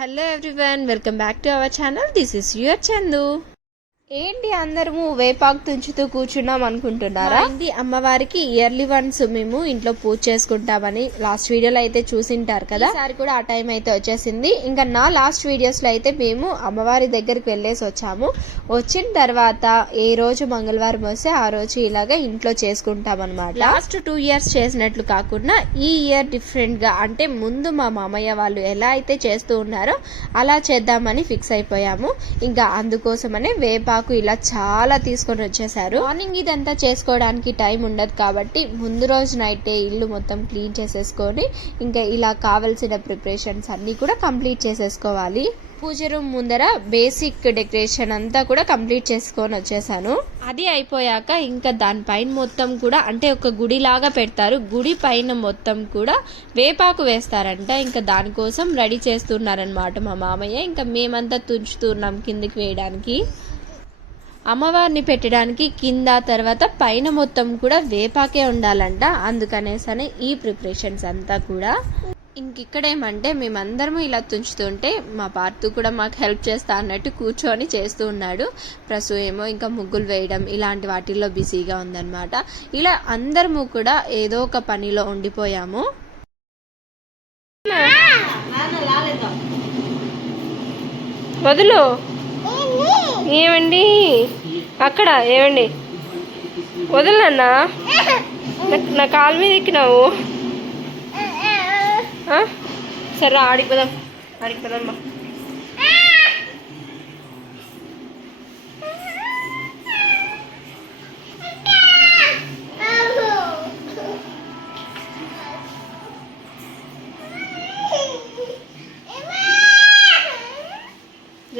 Hello everyone, welcome back to our channel. This is your Chandu. ఏంటి అందరము వేపాకు తుంచుతూ కూర్చున్నాం అనుకుంటున్నారా? ఇది అమ్మవారికి ఇయర్లీ వన్స్ మేము ఇంట్లో పూజ చేసుకుంటామని లాస్ట్ వీడియోలో అయితే చూసింటారు కదా. ఈసారి కూడా ఆ టైం అయితే వచ్చేసింది. ఇంకా నా లాస్ట్ వీడియోస్ లో అయితే మేము అమ్మవారి దగ్గరికి వెళ్ళేసి వచ్చాము. వచ్చిన తర్వాత ఏ రోజు మంగళవారం వస్తే ఆ రోజు ఇలాగా ఇంట్లో చేసుకుంటాం అనమాట. లాస్ట్ 2 years చేసినట్లు కాకుండా ఈ ఇయర్ డిఫరెంట్ గా, అంటే ముందు మా మామయ్య వాళ్ళు ఎలా అయితే చేస్తూ ఉన్నారో అలా చేద్దామని ఫిక్స్ అయిపోయాము. ఇంకా అందుకోసమనే వేపాకు ఇలా చాలా తీసుకొని వచ్చేసారు. మార్నింగ్ ఇదంతా చేసుకోవడానికి టైం ఉండదు కాబట్టి ముందు రోజు నైటే ఇల్లు మొత్తం క్లీన్ చేసేసుకొని ఇంకా ఇలా కావాల్సిన ప్రిపరేషన్స్ అన్ని కూడా కంప్లీట్ చేసేసుకోవాలి. పూజ రూమ్ ముందర బేసిక్ డెకరేషన్ అంతా కూడా కంప్లీట్ చేసుకొని వచ్చేసాను. అది అయిపోయాక ఇంకా దానిపైన మొత్తం కూడా, అంటే ఒక గుడి లాగా పెడతారు, గుడి పైన మొత్తం కూడా వేపాకు వేస్తారంట. ఇంకా దానికోసం రెడీ చేస్తున్నారనమాట మా మామయ్య. ఇంకా మేమంతా తుంచుతున్నాం కిందికి వేయడానికి. అమ్మవారిని పెట్టడానికి కింద తర్వాత పైన మొత్తం కూడా వేపాకే ఉండాలంట. అందుకనేసనే ఈ ప్రిపరేషన్స్ అంతా కూడా. ఇంకిక్కడేమంటే మేమందరము ఇలా తుంచుతుంటే మా పార్తు కూడా మాకు హెల్ప్ చేస్తా అన్నట్టు కూర్చొని చేస్తూ ఉన్నాడు. ప్రసు ఏమో ఇంకా ముగ్గులు వేయడం ఇలాంటి వాటిల్లో బిజీగా ఉందన్నమాట. ఇలా అందరము కూడా ఏదో ఒక పనిలో ఉండిపోయాము. వదులు ఏమండి అక్కడ, ఏమండి వదలన్నా, నా కాలు మీద ఎక్కినావు. సరే ఆడిపోదాం బా.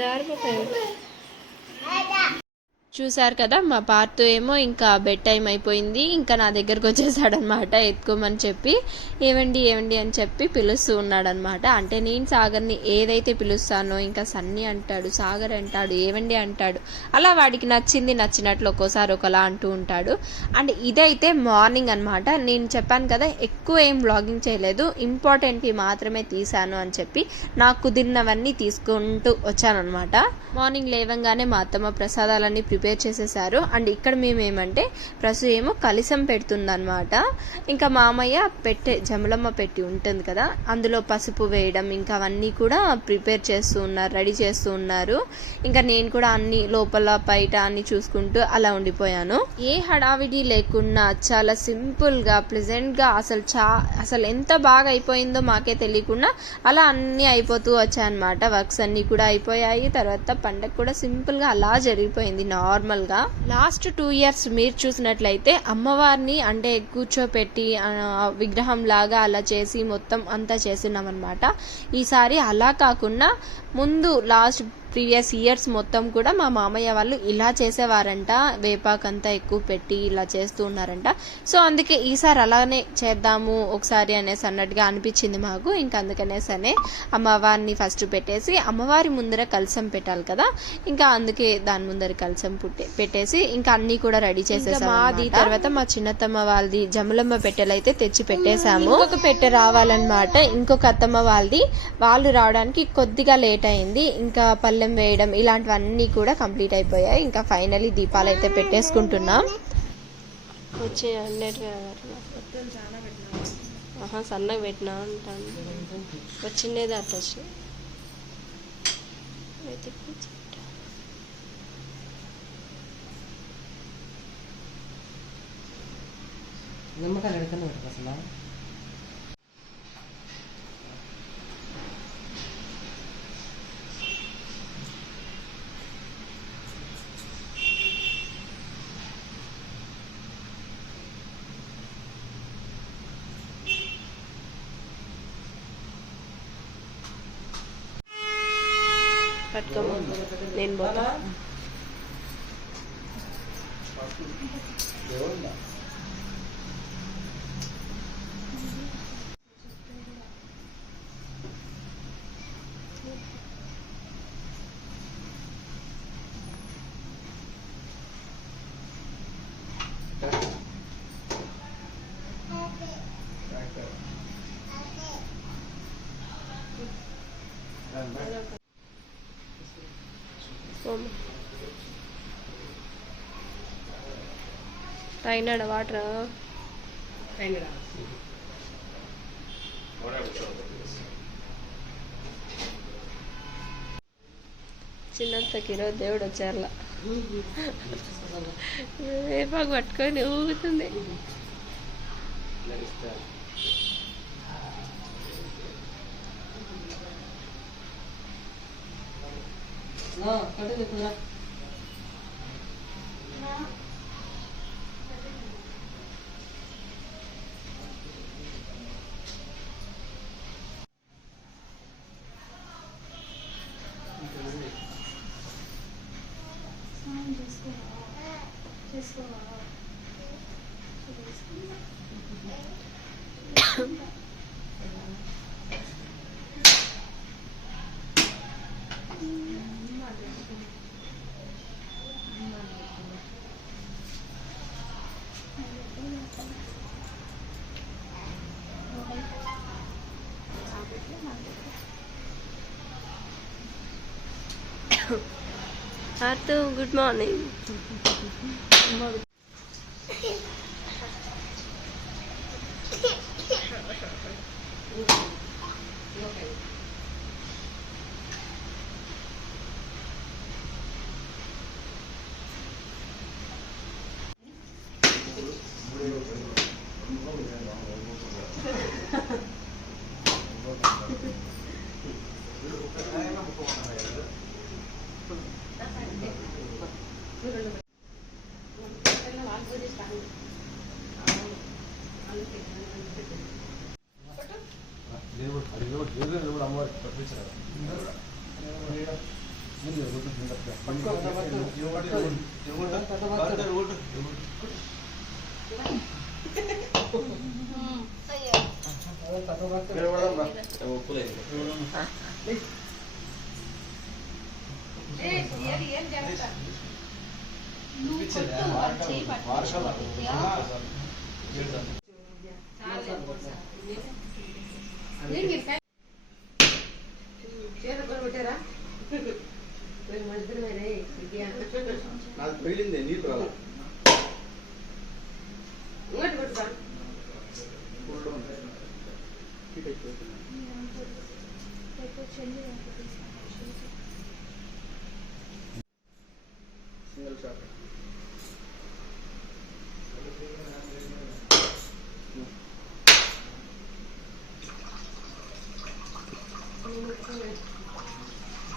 జారిపోతాయి. చూసారు కదా, మా పార్తు ఏమో ఇంకా బెడ్ టైం అయిపోయింది. ఇంకా నా దగ్గరకు వచ్చేసాడనమాట ఎత్తుకోమని చెప్పి. ఏవండి ఏవండి అని చెప్పి పిలుస్తూ ఉన్నాడనమాట. అంటే నేను సాగర్ని ఏదైతే పిలుస్తానో ఇంకా సన్నీ అంటాడు, సాగర్ అంటాడు, ఏవండి అంటాడు. అలా వాడికి నచ్చింది నచ్చినట్లు ఒక్కోసారి ఒకలా అంటూ ఉంటాడు. అండ్ ఇదైతే మార్నింగ్ అనమాట. నేను చెప్పాను కదా ఎక్కువ ఏం వ్లాగింగ్ చేయలేదు, ఇంపార్టెంట్వి మాత్రమే తీసాను అని చెప్పి నాకు కుదిరినవన్నీ తీసుకుంటూ వచ్చానమాట. మార్నింగ్ లేవంగానే మా అత్తమ్మ ప్రసాదాలన్నీ ప్రిపేర్ చేసేసారు. అండ్ ఇక్కడ మేమేమంటే ప్రసు ఏమో కలిసం పెడుతుందన్నమాట. ఇంకా మామయ్య జమలమ్మ పెట్టి ఉంటుంది కదా, అందులో పసుపు వేయడం ఇంకా అవన్నీ కూడా ప్రిపేర్ చేస్తూ ఉన్నారు, రెడీ చేస్తూ ఉన్నారు. ఇంకా నేను కూడా అన్ని లోపల బయట అన్ని చూసుకుంటూ అలా ఉండిపోయాను. ఏ హడావిడి లేకుండా చాలా సింపుల్ గా ప్లెజెంట్ గా అసలు ఎంత బాగా అయిపోయిందో మాకే తెలియకుండా అలా అన్ని అయిపోతూ వచ్చాయన్నమాట. వర్క్స్ అన్ని కూడా అయిపోయాయి. తర్వాత పండగ కూడా సింపుల్ గా అలా జరిగిపోయింది నార్మల్ గా. లాస్ట్ 2 years మీరు చూసినట్లయితే అమ్మవారిని అంటే కూర్చోపెట్టి విగ్రహం లాగా అలా చేసి మొత్తం అంతా చేస్తున్నాం అనమాట. ఈసారి అలా కాకుండా ముందు లాస్ట్ ప్రీవియస్ ఇయర్స్ మొత్తం కూడా మా మామయ్య వాళ్ళు ఇలా చేసేవారంట, వేపాకంతా ఎక్కువ పెట్టి ఇలా చేస్తూ ఉన్నారంట. సో అందుకే ఈసారి అలానే చేద్దాము ఒకసారి అనేసి అన్నట్టుగా అనిపించింది మాకు. ఇంకా అందుకనేసనే అమ్మవారిని ఫస్ట్ పెట్టేసి అమ్మవారి ముందర కలసం పెట్టాలి కదా, ఇంకా అందుకే దాని ముందర కలసం పెట్టేసి ఇంకా అన్ని కూడా రెడీ చేసేసాము. మాది తర్వాత మా చిన్నత్తమ్మ వాళ్ళది జమలమ్మ పెట్టెలు అయితే తెచ్చి పెట్టేశాము. ఇంకొక పెట్టె రావాలన్నమాట. ఇంకొక అత్తమ్మ వాళ్ళది, వాళ్ళు రావడానికి కొద్దిగా లేట్ అయింది. ఇంకా పల్లెం వేయడం ఇలాంటివన్నీ కూడా కంప్లీట్ అయిపోయాయి. ఇంకా ఫైనలీ దీపాలు అయితే పెట్టేసుకుంటున్నాం. వచ్చే సన్నగా పెట్టినా అంటాను, వచ్చిండేది అట్లా వచ్చి పట్టుకోమా, నేను పోతా. తాగినాడా వాటర్? చిన్నత్తకి ఈరోజు దేవుడు వచ్చారులా వేపాకు పట్టుకొని ఊగుతుంది. Artu, good morning.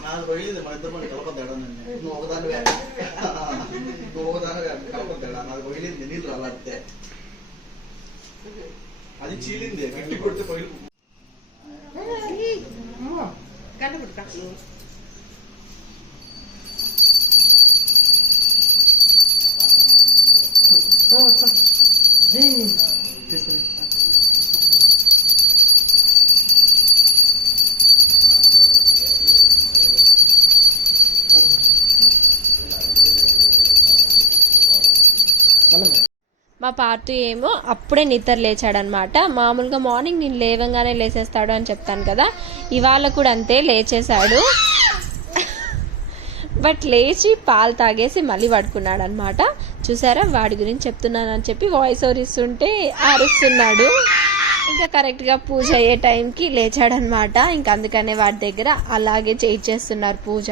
నాకు పోయింది మన ఇద్దరు మన కలపద్దాడు నువ్వు ఒకదానివే కలపద్దాడా నాకు పోయింది నీళ్ళు రాలంతే అది చీలింది గట్టి కొడితే పోయి మా పార్టీ ఏమో అప్పుడే నిద్ర లేచాడనమాట. మామూలుగా మార్నింగ్ నేను లేవంగానే లేచేస్తాడు అని చెప్తాను కదా, ఇవాళ కూడా అంతే లేచేశాడు. బట్ లేచి పాలు తాగేసి మళ్ళీ పడుకున్నాడు అనమాట. చూసారా, వాడి గురించి చెప్తున్నానని చెప్పి వాయిస్ ఓవర్ ఇస్తుంటే అరుస్తున్నాడు. ఇంకా కరెక్ట్గా పూజ అయ్యే టైంకి లేచాడనమాట. ఇంకా అందుకనే వాడి దగ్గర అలాగే చేస్తున్నారు పూజ.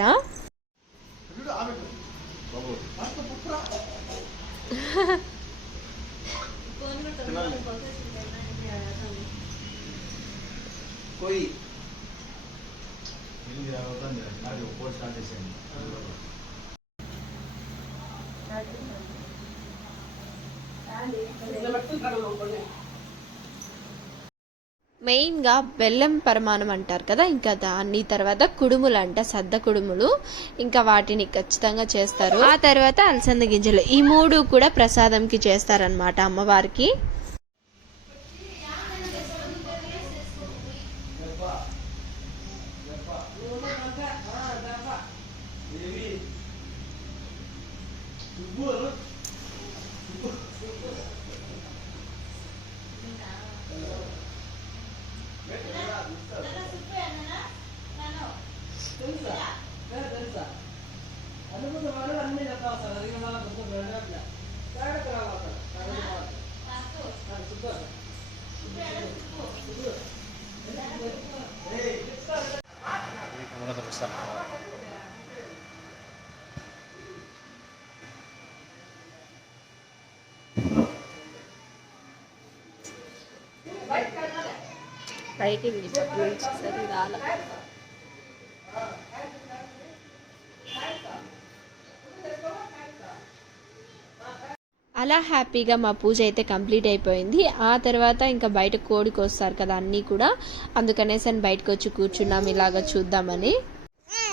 మెయిన్గా బెల్లం పరమాణం అంటారు కదా, ఇంకా దాన్ని తర్వాత కుడుములు అంట, సద్ద కుడుములు, ఇంకా వాటిని ఖచ్చితంగా చేస్తారు. ఆ తర్వాత అలసంద గింజలు, ఈ మూడు కూడా ప్రసాదంకి చేస్తారనమాట అమ్మవారికి. రైటింగ్ సరే రాల అలా హ్యాపీగా మా పూజ అయితే కంప్లీట్ అయిపోయింది. ఆ తర్వాత ఇంకా బయట కోడికి వస్తారు కదా అన్నీ కూడా, అందుకనేసి అని బయటకు వచ్చి కూర్చున్నాం ఇలాగ చూద్దామని.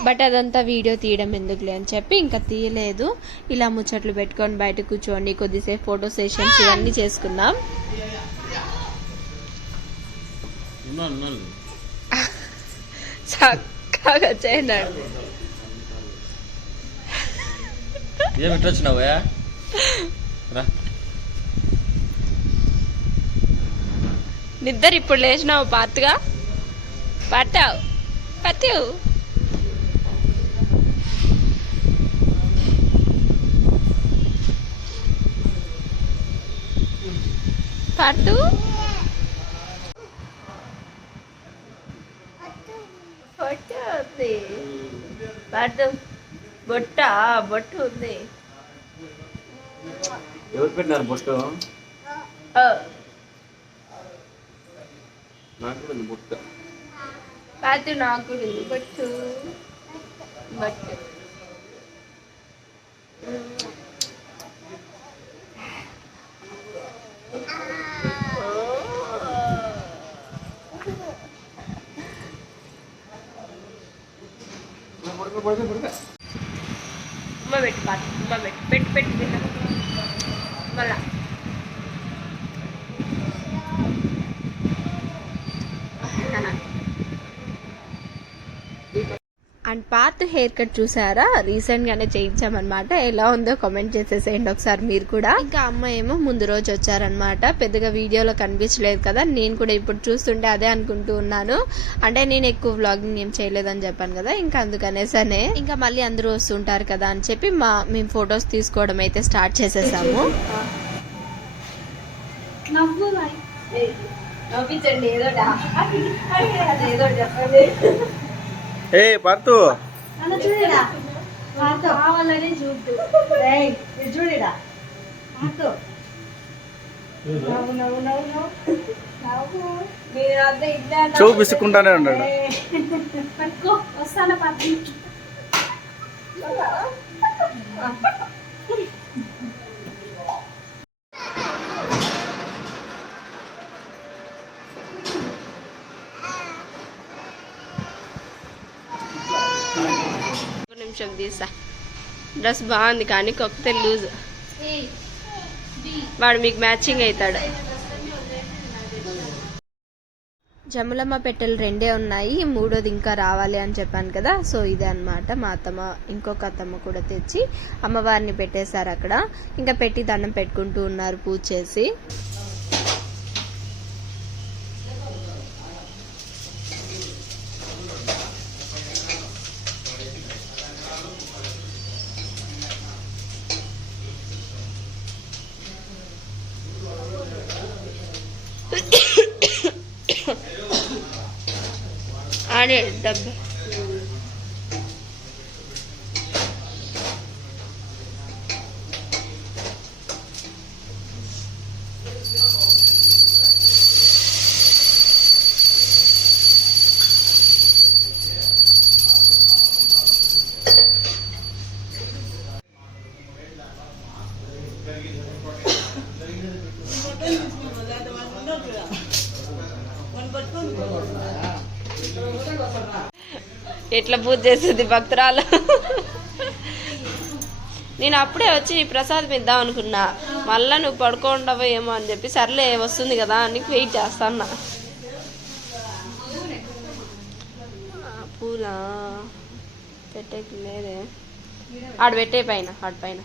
బట్ అదంతా వీడియో తీయడం ఎందుకులే అని చెప్పి ఇంకా తీయలేదు. ఇలా ముచ్చట్లు పెట్టుకొని బయట కూర్చోండి కొద్దిసేపు ఫోటో సెషన్స్ ఇవన్నీ చేసుకున్నాం. చక్కగా చేయనాడు నిద్దరు ఇప్పుడు లేచినావు పాతగా పట్టావు పట్టావు పట్టు బొట్టు ఉంది పట్టు బొట్టు ఉంది. ఎవరు పెట్టినారు బొట్టు? నాకు కూడా బొట్టు పట్టు నాకు బొట్టు బొట్టు ఉమ్మ పెట్టు పాటు ఉమ్మ పెట్టు పెట్టు పెట్టు మళ్ళా అండ్ పార్ట్ హెయిర్ కట్ చూసారా, రీసెంట్ గానే చేయించామన్నమాట. ఎలా ఉందో కామెంట్ చేసేసేయండి ఒకసారి మీరు కూడా. ఇంకా అమ్మ ఏమో ముందు రోజు వచ్చారనమాట, పెద్దగా వీడియోలో కనిపించలేదు కదా, నేను కూడా ఇప్పుడు చూస్తుంటే అదే అనుకుంటూ ఉన్నాను. అంటే నేను ఎక్కువ వ్లాగింగ్ ఏం చేయలేదని చెప్పాను కదా, ఇంకా అందుకనేసనే ఇంకా మళ్ళీ అందరూ వస్తుంటారు కదా అని చెప్పి మేము ఫొటోస్ తీసుకోవడం అయితే స్టార్ట్ చేసేసాము. నవ్వించండి ఏదో చెప్పండి. ఏ పార్తు కావాలని చూడు చూడరా చెవు పిసుకుంటానే ఉన్నాడు. వస్తాను పత్తి నిమిషం తీసా. డ్రెస్ బాగుంది కానీ కొత్త లూజ్, వాడు మీకు మ్యాచింగ్ అవుతాడు. జములమ్మ పెట్టెలు 2 ఉన్నాయి, 3వది ఇంకా రావాలి అని చెప్పాను కదా. సో ఇదే అన్నమాట. మా అత్తమ్మ ఇంకొక అత్తమ్మ కూడా తెచ్చి అమ్మవారిని పెట్టేశారు అక్కడ. ఇంకా పెట్టి దండం పెట్టుకుంటూ ఉన్నారు పూజ చేసి. ఆడే డబ్బా ఎట్లా పూజ చేస్తుంది భక్తురాలు. నేను అప్పుడే వచ్చి ప్రసాదం ఇద్దాం అనుకున్నా, మళ్ళా నువ్వు పడుకోండవో ఏమో అని చెప్పి సర్లే వస్తుంది కదా అని వెయిట్ చేస్తాన్నా. పూలా పెట్టేకి లేదే, ఆడ పెట్టే పైన ఆడ పైన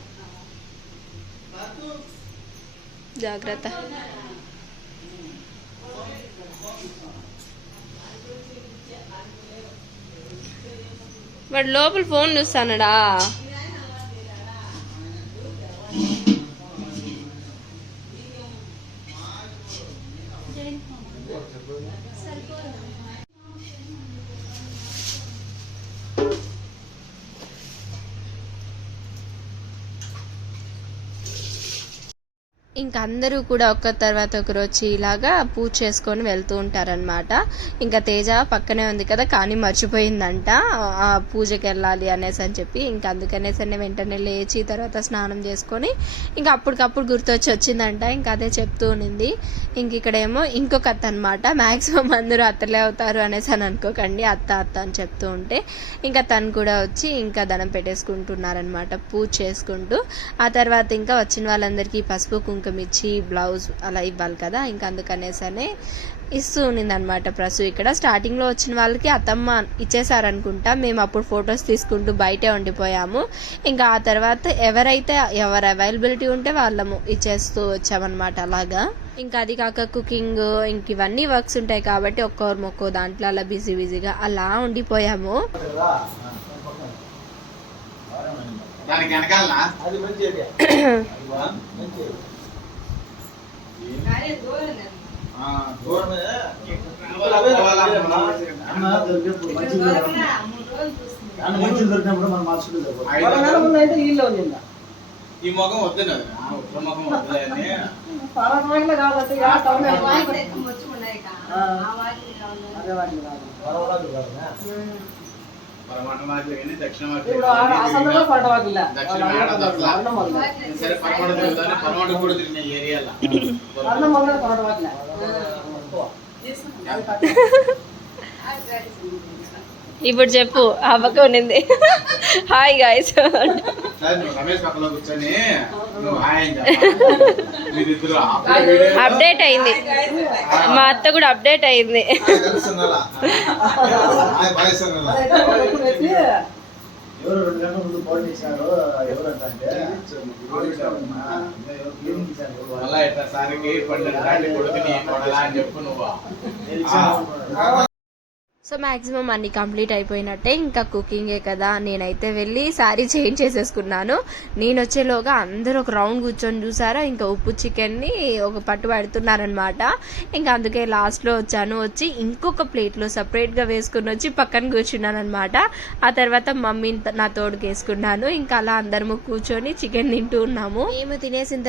జాగ్రత్త. వాడు లోపల ఫోన్ చూస్తానడా. ఇంకా అందరూ కూడా ఒక్క తర్వాత ఒకరు వచ్చి ఇలాగా పూజ చేసుకొని వెళ్తూ ఉంటారనమాట. ఇంకా తేజ పక్కనే ఉంది కదా, కానీ మర్చిపోయిందంట ఆ పూజకి వెళ్ళాలి అనేసి అని చెప్పి. ఇంకా అందుకనేసి వెంటనే లేచి తర్వాత స్నానం చేసుకొని ఇంకా అప్పటికప్పుడు గుర్తొచ్చి వచ్చిందంట. ఇంకా అదే చెప్తూ ఉన్నింది. ఇంక ఇక్కడేమో ఇంకొక అత్త అనమాట. మ్యాక్సిమం అందరూ అత్తలే అవుతారు అనేసి అని అనుకోకండి, అత్త అత్త అని చెప్తూ ఉంటే ఇంకా తను కూడా వచ్చి ఇంకా దండం పెట్టేసుకుంటున్నారనమాట పూజ చేసుకుంటూ. ఆ తర్వాత ఇంకా వచ్చిన వాళ్ళందరికీ పసుపు కుంకుమ ఇచ్చి బ్లౌజ్ అలా ఇవ్వాలి కదా, ఇంకా అందుకనేసనే ఇస్తూ ఉన్నింది అనమాట ప్రసు. ఇక్కడ స్టార్టింగ్ లో వచ్చిన వాళ్ళకి అత్తమ్మ ఇచ్చేసారనుకుంటా, మేము అప్పుడు ఫొటోస్ తీసుకుంటూ బయటే ఉండిపోయాము. ఇంకా ఆ తర్వాత ఎవరు అవైలబిలిటీ ఉంటే వాళ్ళము ఇచ్చేస్తూ వచ్చామన్నమాట అలాగా. ఇంకా అది కాక కుకింగ్ ఇంక ఇవన్నీ వర్క్స్ ఉంటాయి కాబట్టి ఒక్కో దాంట్లో అలా బిజీగా అలా ఉండిపోయాము. అది మంచి ఐడియా. మంచి దూరమే మంచి దొరికినప్పుడు మనం మార్చుకుంటే వీళ్ళు ఈ ముఖం వద్దు ముఖం వద్దులే ఇప్పుడు చెప్పు అవ్వక ఉన్నింది. Hi guys. అప్డేట్ అయింది, మా అత్త కూడా అప్డేట్ అయింది. ఎవరు 2 గంటల ముందు ఫోన్ చేశారు, ఎవరంటే సో మ్యాక్సిమం అన్ని కంప్లీట్ అయిపోయినట్టే. ఇంకా కుకింగే కదా, నేనైతే వెళ్ళి శారీ చేంజ్ చేసేసుకున్నాను. నేను వచ్చేలోగా అందరూ ఒక రౌండ్ కూర్చొని చూసారా, ఇంకా ఉప్పు చికెన్ని ఒక పట్టు పడుతున్నారనమాట. ఇంకా అందుకే లాస్ట్లో వచ్చి ఇంకొక ప్లేట్లో సపరేట్గా వేసుకుని వచ్చి పక్కన కూర్చున్నాను అనమాట. ఆ తర్వాత మమ్మీ నా తోడుకు వేసుకున్నాను. ఇంకా అలా అందరము కూర్చొని చికెన్ తింటూ ఉన్నాము. మేము తినేసిన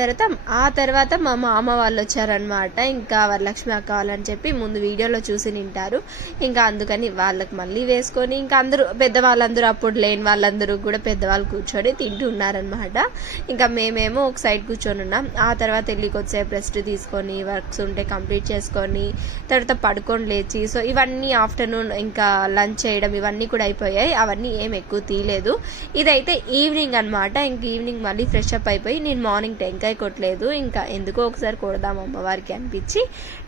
తర్వాత మా మామ వాళ్ళు వచ్చారనమాట. ఇంకా వరలక్ష్మి అక్క వాళ్ళని చెప్పి ముందు వీడియోలో చూసి తింటారు. ఇంకా అందుకని వాళ్ళకి మళ్ళీ వేసుకొని ఇంకా అందరూ పెద్దవాళ్ళందరూ, అప్పుడు లేని వాళ్ళందరూ కూడా పెద్దవాళ్ళు కూర్చొని తింటూ ఉన్నారనమాట. ఇంకా మేమేమో ఒక సైడ్ కూర్చొని ఉన్నాం. ఆ తర్వాత వెళ్ళి కొద్దిసేపు రెస్ట్ తీసుకొని వర్క్స్ ఉంటే కంప్లీట్ చేసుకొని తర్వాత పడుకొని లేచి, సో ఇవన్నీ ఆఫ్టర్నూన్ ఇంకా లంచ్ చేయడం ఇవన్నీ కూడా అయిపోయాయి. అవన్నీ ఏం ఎక్కువ తీయలేదు. ఇదైతే ఈవినింగ్ అనమాట. ఇంక ఈవినింగ్ మళ్ళీ ఫ్రెష్ అప్ అయిపోయి నేను మార్నింగ్ టెంకాయ కొట్టలేదు. ఇంకా ఎందుకో ఒకసారి కొడదాం అమ్మవారికి అనిపించి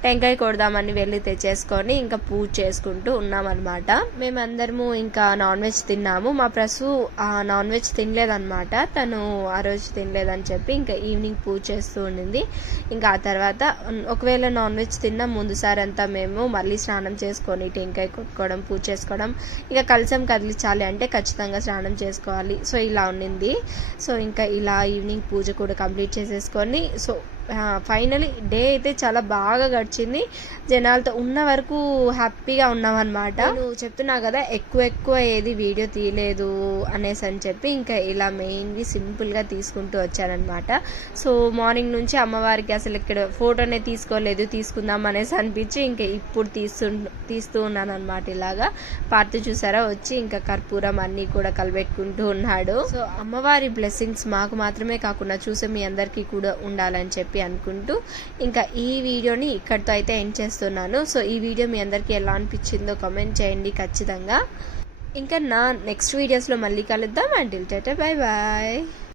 టెంకాయ కొడదామని వెళ్ళి తెచ్చేసుకొని ఇంకా పూజ చేసుకుంటూ ఉన్నామన్నమాట. మేమందరము ఇంకా నాన్ వెజ్ తిన్నాము. మా ప్రసు నాన్ వెజ్ తినలేదన్నమాట, తను ఆ రోజు తినలేదని చెప్పి ఇంకా ఈవినింగ్ పూజ చేస్తూ ఉండింది. ఇంకా ఆ తర్వాత ఒకవేళ నాన్ వెజ్ తిన్నా ముందుసారి అంతా మేము మళ్ళీ స్నానం చేసుకొని టెంకాయ కొట్టుకోవడం పూజ చేసుకోవడం, ఇక కలసం కదిలించాలి అంటే ఖచ్చితంగా స్నానం చేసుకోవాలి. సో ఇలా ఉండింది. సో ఇంకా ఇలా ఈవినింగ్ పూజ కూడా కంప్లీట్ చేసేసుకొని సో ఫైనలీ డే అయితే చాలా బాగా గడిచింది. జనాలతో ఉన్న వరకు హ్యాపీగా ఉన్నామన్నమాట. నేను చెప్తున్నా కదా ఎక్కువ ఏది వీడియో తీయలేదు అనేసి అని చెప్పి ఇంకా ఇలా మెయిన్గా సింపుల్గా తీసుకుంటూ వచ్చానమాట. సో మార్నింగ్ నుంచి అమ్మవారికి అసలు ఇక్కడ ఫోటోనే తీసుకోలేదు, తీసుకుందాం అనేసి అనిపించి ఇంకా ఇప్పుడు తీస్తూ ఉన్నాను అనమాట. ఇలాగా పార్తు చూసారా వచ్చి ఇంకా కర్పూరం అన్నీ కూడా కలిపెట్టుకుంటూ ఉన్నాడు. సో అమ్మవారి బ్లెస్సింగ్స్ మాకు మాత్రమే కాకుండా చూసే మీ అందరికీ కూడా ఉండాలని చెప్పి అనుకుంటూ ఇంకా ఈ వీడియోని ఇక్కడితో అయితే ఎండ్ చేస్తున్నాను. సో ఈ వీడియో మీ అందరికీ ఎలా అనిపించిందో కామెంట్ చేయండి ఖచ్చితంగా. ఇంకా నా నెక్స్ట్ వీడియోస్లో మళ్ళీ కలుద్దాం. Until tata, bye bye.